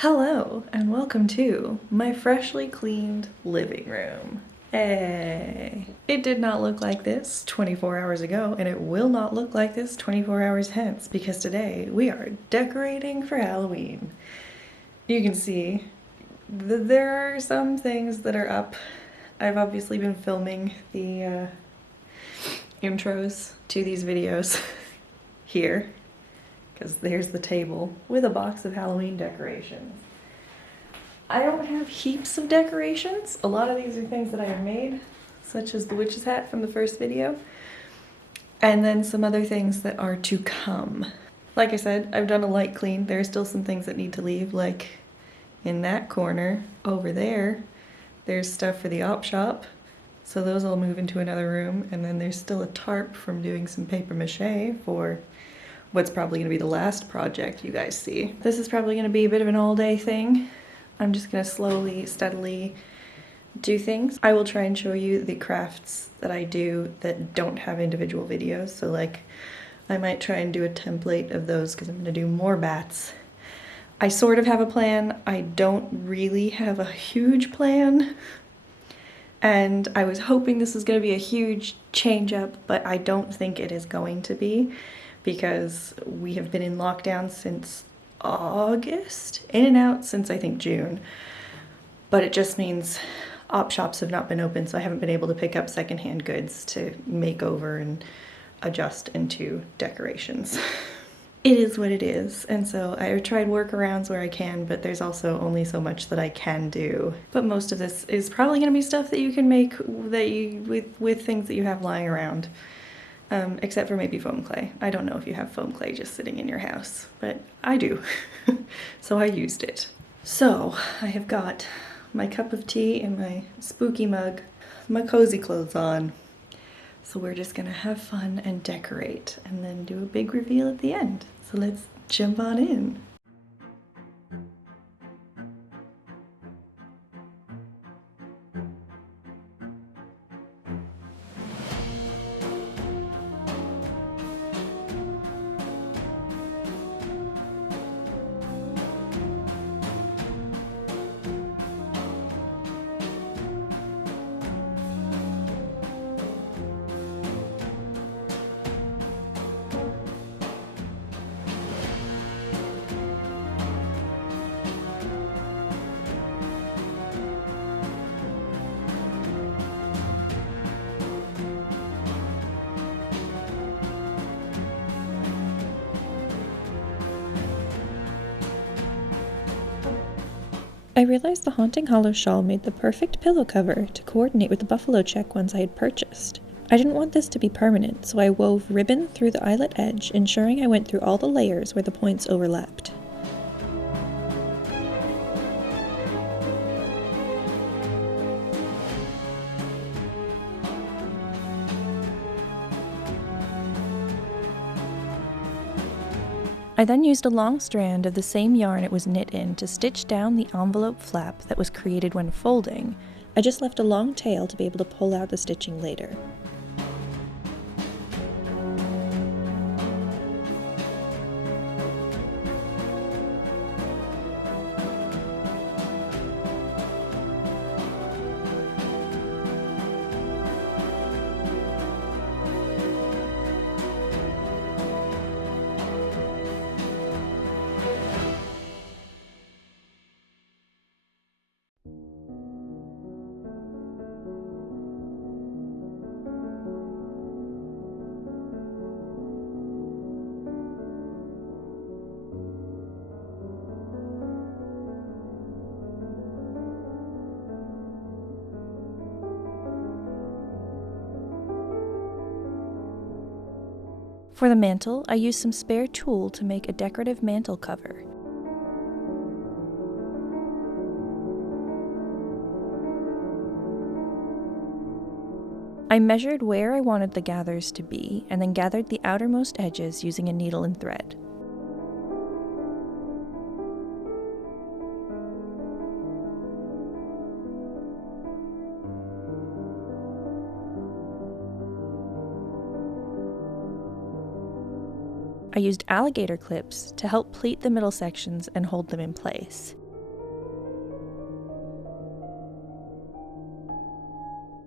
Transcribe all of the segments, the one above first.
Hello, and welcome to my freshly cleaned living room. Hey! It did not look like this 24 hours ago, and it will not look like this 24 hours hence, because today we are decorating for Halloween. You can see that there are some things that are up. I've obviously been filming the intros to these videos here, because there's the table with a box of Halloween decorations. I don't have heaps of decorations. A lot of these are things that I have made, such as the witch's hat from the first video, and then some other things that are to come. Like I said, I've done a light clean. There are still some things that need to leave, like in that corner over there, there's stuff for the op shop, so those all move into another room, and then there's still a tarp from doing some paper mache for what's probably going to be the last project you guys see. This is probably going to be a bit of an all-day thing. I'm just going to slowly, steadily do things. I will try and show you the crafts that I do that don't have individual videos. So like, I might try and do a template of those because I'm going to do more bats. I sort of have a plan. I don't really have a huge plan. And I was hoping this was going to be a huge change up, but I don't think it is going to be, because we have been in lockdown since August, in and out since I think June, but it just means op shops have not been open, so I haven't been able to pick up secondhand goods to make over and adjust into decorations. It is what it is, and so I've tried workarounds where I can, but there's also only so much that I can do. But most of this is probably going to be stuff that you can make with things that you have lying around. Except for maybe foam clay. I don't know if you have foam clay just sitting in your house, but I do. So I used it. So I have got my cup of tea and my spooky mug, my cozy clothes on. So we're just gonna have fun and decorate and then do a big reveal at the end. So let's jump on in. I realized the Haunting Hollow shawl made the perfect pillow cover to coordinate with the buffalo check ones I had purchased. I didn't want this to be permanent, so I wove ribbon through the eyelet edge, ensuring I went through all the layers where the points overlapped. I then used a long strand of the same yarn it was knit in to stitch down the envelope flap that was created when folding. I just left a long tail to be able to pull out the stitching later. For the mantle, I used some spare tulle to make a decorative mantle cover. I measured where I wanted the gathers to be, and then gathered the outermost edges using a needle and thread. I used alligator clips to help pleat the middle sections and hold them in place.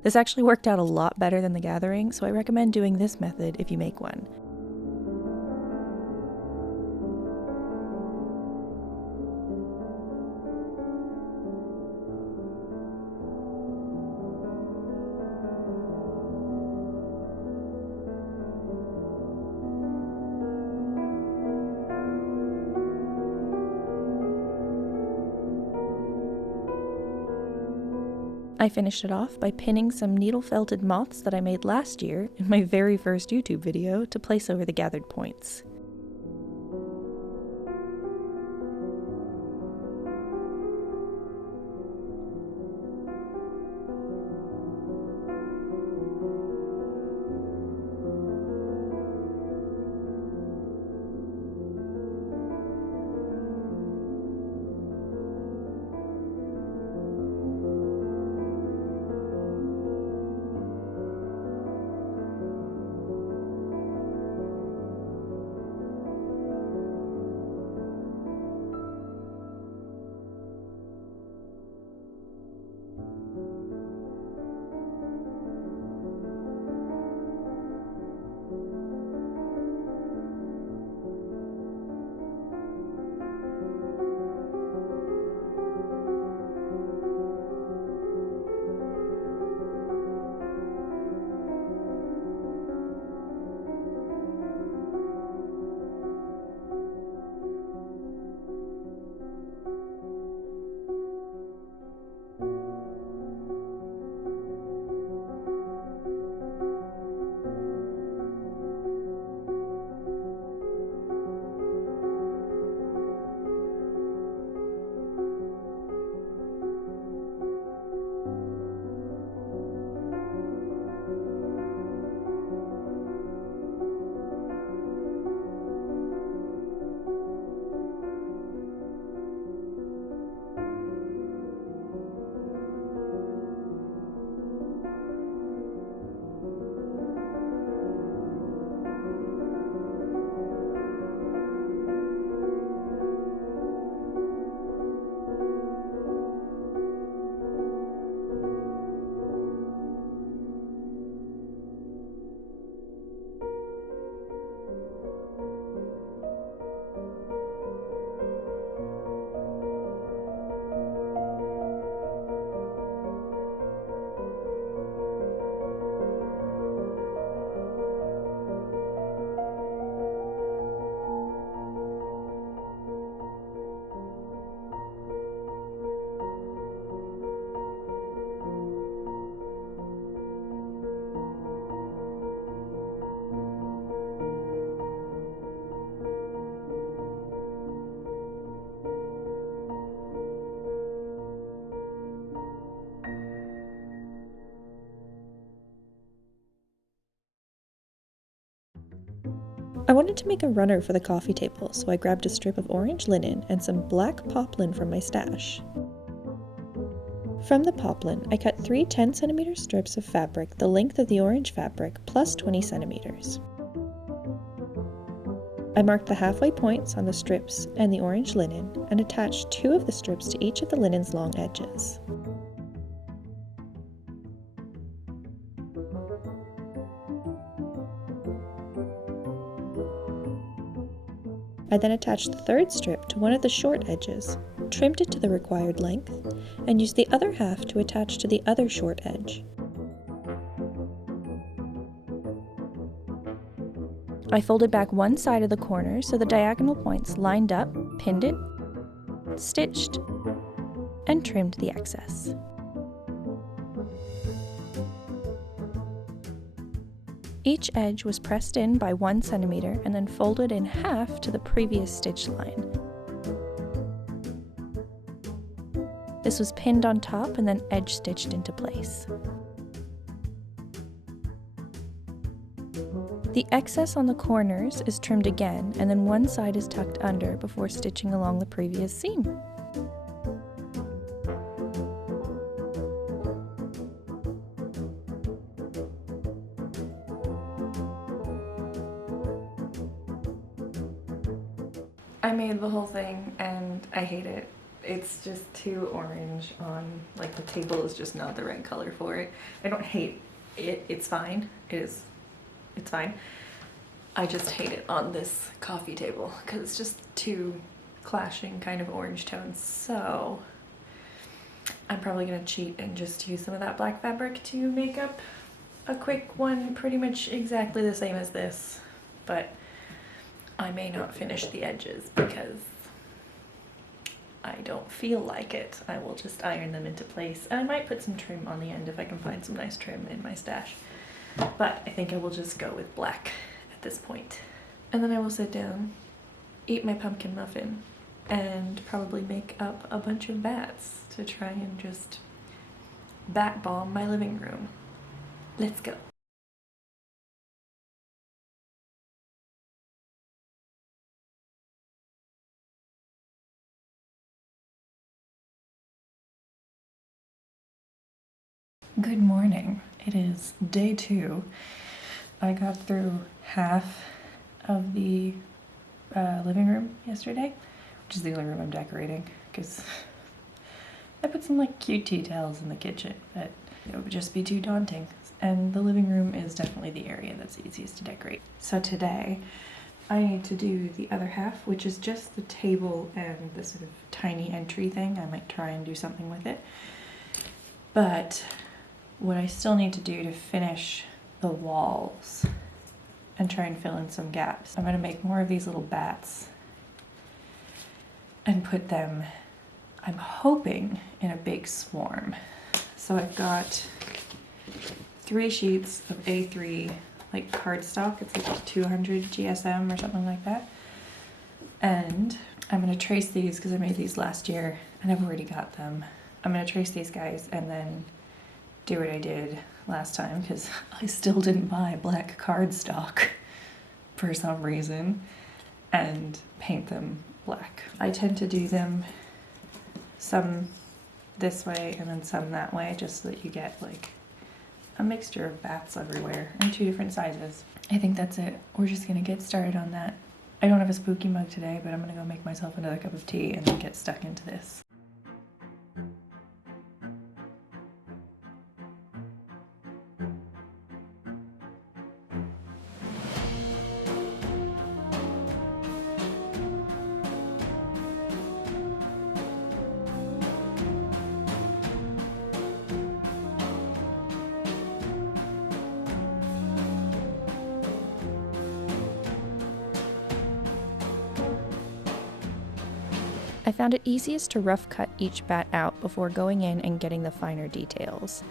This actually worked out a lot better than the gathering, so I recommend doing this method if you make one. I finished it off by pinning some needle-felted moths that I made last year in my very first YouTube video to place over the gathered points. I wanted to make a runner for the coffee table, so I grabbed a strip of orange linen and some black poplin from my stash. From the poplin, I cut 3 10cm strips of fabric the length of the orange fabric plus 20 centimeters. I marked the halfway points on the strips and the orange linen and attached 2 of the strips to each of the linen's long edges. I then attached the 3rd strip to one of the short edges, trimmed it to the required length, and used the other half to attach to the other short edge. I folded back one side of the corner so the diagonal points lined up, pinned it, stitched, and trimmed the excess. Each edge was pressed in by 1 centimeter and then folded in half to the previous stitch line. This was pinned on top and then edge stitched into place. The excess on the corners is trimmed again, and then one side is tucked under before stitching along the previous seam. I made the whole thing and I hate it. It's just too orange on, like, the table is just not the right color for it. I don't hate it, it's fine. It's fine. I just hate it on this coffee table because it's just too clashing kind of orange tones. So I'm probably gonna cheat and just use some of that black fabric to make up a quick one pretty much exactly the same as this, but I may not finish the edges because I don't feel like it. I will just iron them into place, and I might put some trim on the end if I can find some nice trim in my stash, but I think I will just go with black at this point. And then I will sit down, eat my pumpkin muffin, and probably make up a bunch of bats to try and just bat bomb my living room. Let's go. Good morning. It is day 2. I got through half of the living room yesterday, which is the only room I'm decorating because I put some like cute tea towels in the kitchen, but it would just be too daunting. And the living room is definitely the area that's easiest to decorate. So today I need to do the other half, which is just the table and the sort of tiny entry thing. I might try and do something with it. But what I still need to do to finish the walls and try and fill in some gaps, I'm going to make more of these little bats and put them, I'm hoping, in a big swarm. So I've got 3 sheets of A3 like cardstock. It's like 200 GSM or something like that. And I'm going to trace these because I made these last year and I've already got them. I'm going to trace these guys and then do what I did last time because I still didn't buy black cardstock for some reason and paint them black. I tend to do them some this way and then some that way just so that you get like a mixture of bats everywhere in 2 different sizes. I think that's it. We're just gonna get started on that. I don't have a spooky mug today, but I'm gonna go make myself another cup of tea and then get stuck into this. I found it easiest to rough cut each bat out before going in and getting the finer details.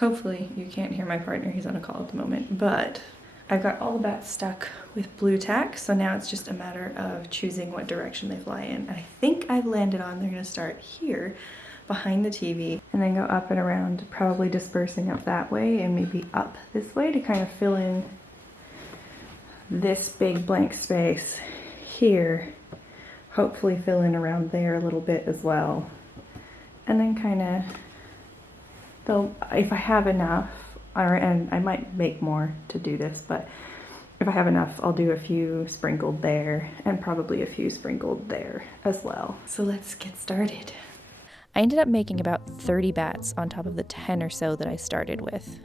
Hopefully you can't hear my partner, he's on a call at the moment, but I've got all the bats stuck with blue tack, so now it's just a matter of choosing what direction they fly in. And I think I've landed on they're gonna start here behind the TV and then go up and around, probably dispersing up that way and maybe up this way to kind of fill in this big blank space here. Hopefully fill in around there a little bit as well. And then kind of, if I have enough, and I might make more to do this, but if I have enough, I'll do a few sprinkled there and probably a few sprinkled there as well. So let's get started. I ended up making about 30 bats on top of the 10 or so that I started with.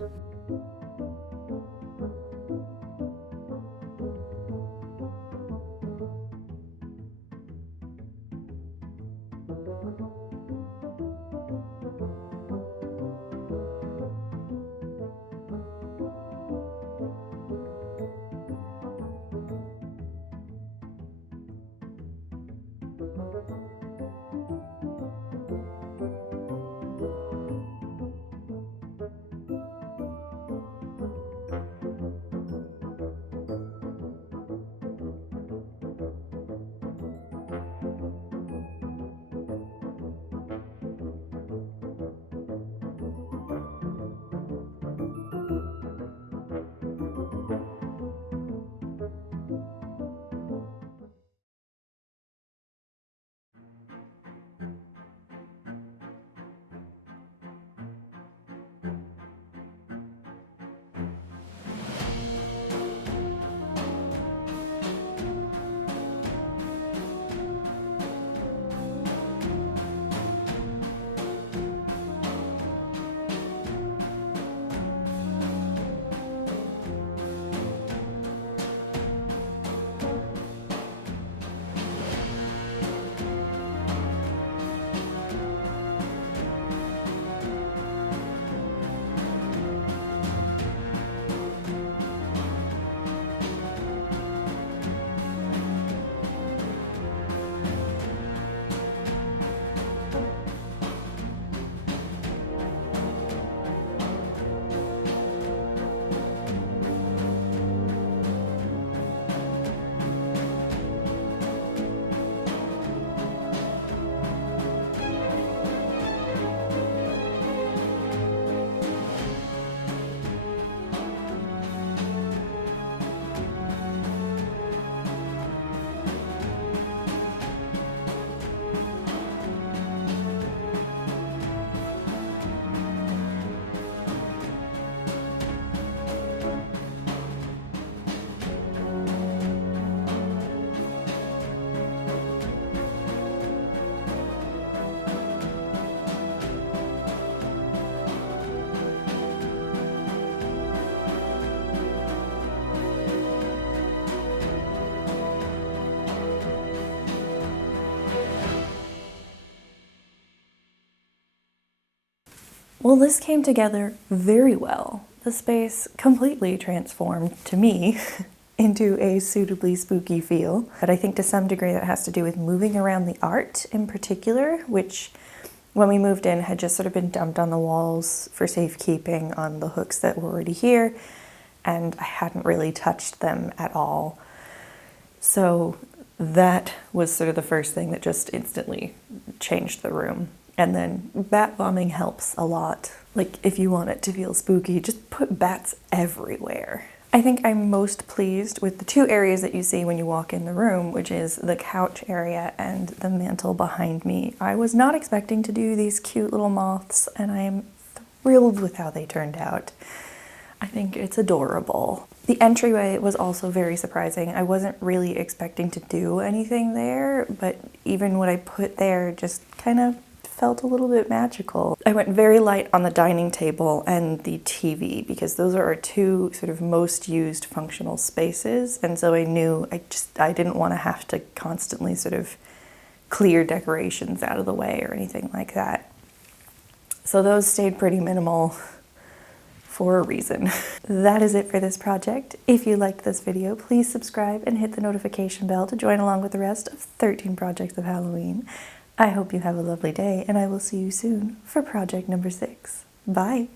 Well, this came together very well. The space completely transformed, to me, into a suitably spooky feel. But I think to some degree that has to do with moving around the art in particular, which when we moved in had just sort of been dumped on the walls for safekeeping on the hooks that were already here, and I hadn't really touched them at all. So that was sort of the first thing that just instantly changed the room. And then bat bombing helps a lot. Like, if you want it to feel spooky, just put bats everywhere. I think I'm most pleased with the two areas that you see when you walk in the room, which is the couch area and the mantle behind me. I was not expecting to do these cute little moths, and I am thrilled with how they turned out. I think it's adorable. The entryway was also very surprising. I wasn't really expecting to do anything there, but even what I put there just kind of felt a little bit magical. I went very light on the dining table and the TV because those are our two sort of most used functional spaces, and so I knew I didn't want to have to constantly sort of clear decorations out of the way or anything like that. So those stayed pretty minimal for a reason. That is it for this project. If you liked this video, please subscribe and hit the notification bell to join along with the rest of 13 projects of Halloween. I hope you have a lovely day, and I will see you soon for project number 6. Bye!